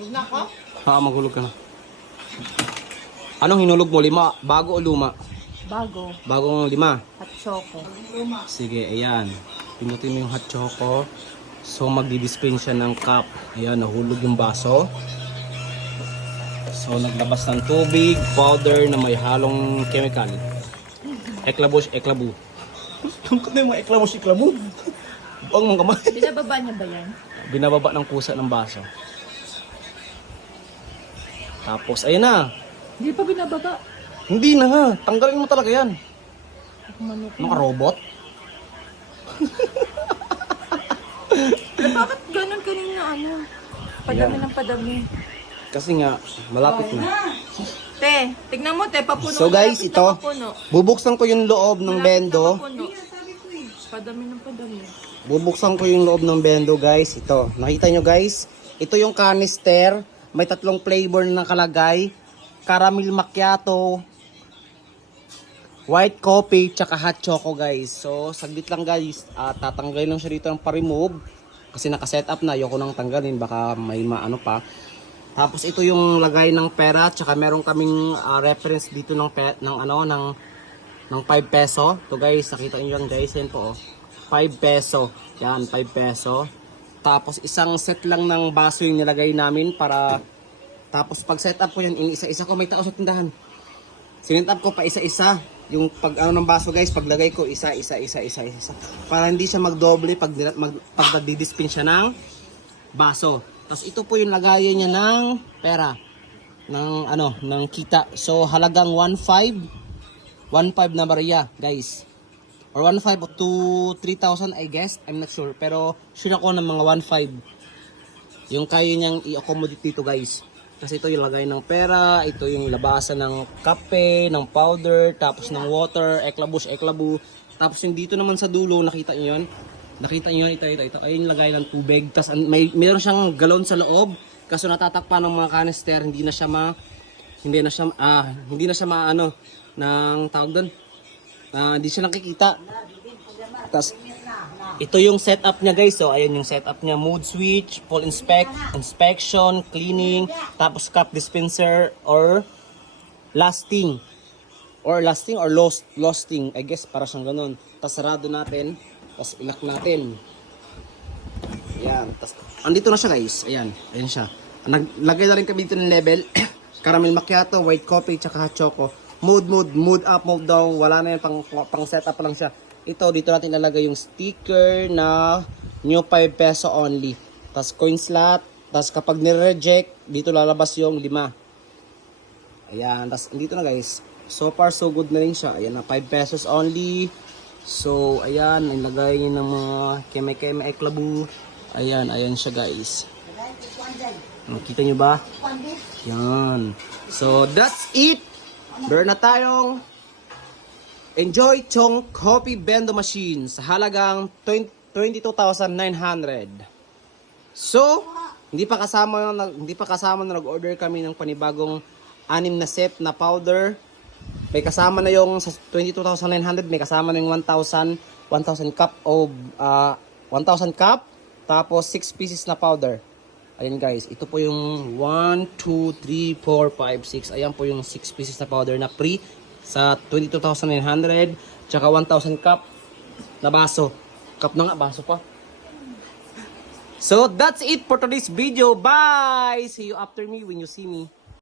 Huwag na ko? Maghulog ka na. Anong hinulog mo? Lima? Bago o luma? Bago. Bagong lima? At choco. Sige, ayan. Pinutin mo yung hot choco. So, magdi-dispense siya ng cup. Ayan, nahulog yung baso. So, naglabas ng tubig, powder na may halong chemical. Eklabush, eklabu. Tungkol na yung mga eklabush, eklabu. Buang mong kamay. Binababa niya ba yan? Binababa ng kusa ng baso. Tapos, ayan na. Hindi pa binababa. Hindi na nga. Tanggalin mo talaga yan. Manok. Ano ka, robot? Bakit ganun kanina ano? Padami ng padami. Kasi nga, malapit na. Te, tignan mo te, papuno. So guys, malapit ito, na papuno. bubuksan ko yung loob ng Malapit na bendo. papuno. Padami ng padami. Bubuksan ko yung loob ng bendo, guys. Ito, nakita nyo guys? Ito yung canister. May 3 flavor na nakalagay. Caramel macchiato, white coffee, tsaka hot choco, guys. So, saglit lang guys. Tatanggalin lang siya dito ng pa-remove. Kasi naka-set up na. Ayoko nang tanggalin. Baka may maano pa. Tapos ito yung lagay ng pera. Tsaka meron kaming reference dito ng 5 peso. To guys, nakita nyo lang guys. Yan po, oh. 5 peso. Yan, 5 peso. Tapos isang set lang ng baso yung nilagay namin para... Tapos pag set up ko yan, isa-isa ko, may tao sa tindahan. Sinent up ko pa isa-isa. Yung pag ng baso guys, paglagay ko isa. Para hindi siya magdoble pag nagdi-dispense siya ng baso. Tapos ito po yung lagayan niya ng pera. Ng kita. So halagang 1.5 na barya guys. Or 1.5 to 3,000 I guess. I'm not sure. Pero sure ako ng mga 1.5. Yung kaya niyang i-accommodate dito guys. Kasi ito yung lagay ng pera, ito yung labasan ng kape, ng powder, tapos ng water, eklabu. Tapos yung dito naman sa dulo, nakita niyo yun? Nakita niyo yun? Ito. Ayun yung lagay ng tubig. Tapos mayroon siyang galon sa loob. Kaso natatakpan ng mga canister, hindi na siya hindi siya nakikita. Tapos ito yung setup niya guys. So ayun yung setup niya, mood switch, full inspection, cleaning, tapos cup dispenser or lasting or losting. I guess para siyang ganun. Tapos sarado natin, tapos ilak natin. Ayan, tapos andito na siya guys. Ayan siya. Naglagay na rin kami dito ng level. Caramel macchiato, white coffee, tsaka hot choco. Mood up, mood down. Wala na yun, pang setup lang siya. Ito, dito natin ilalagay yung sticker na new 5 peso only. Tapos coin slot. Tapos kapag nire-reject, dito lalabas yung 5. Ayan, tapos dito na guys. So far, so good na rin siya. Ayan na, 5 pesos only. So, ayan, nilagay niya ng mga keme-keme eklabu. Ayan siya guys. Nakita nyo ba? Yan. So, that's it. Meron na tayong Enjoy Chong Coffee Bendo Machine sa halagang 22,900. So, hindi pa kasama na nag-order kami ng panibagong 6 na set na powder. May kasama na yung sa 22,900, may kasama na yung 1,000 cup of 1,000 cup, tapos 6 pieces na powder. Ayan guys, ito po yung 1, 2, 3, 4, 5, 6. Ayan po yung 6 pieces na powder na free sa 22,900. Tsaka 1,000 cup na baso. Cup na nga, baso pa. So, that's it for today's video. Bye! See you after me when you see me.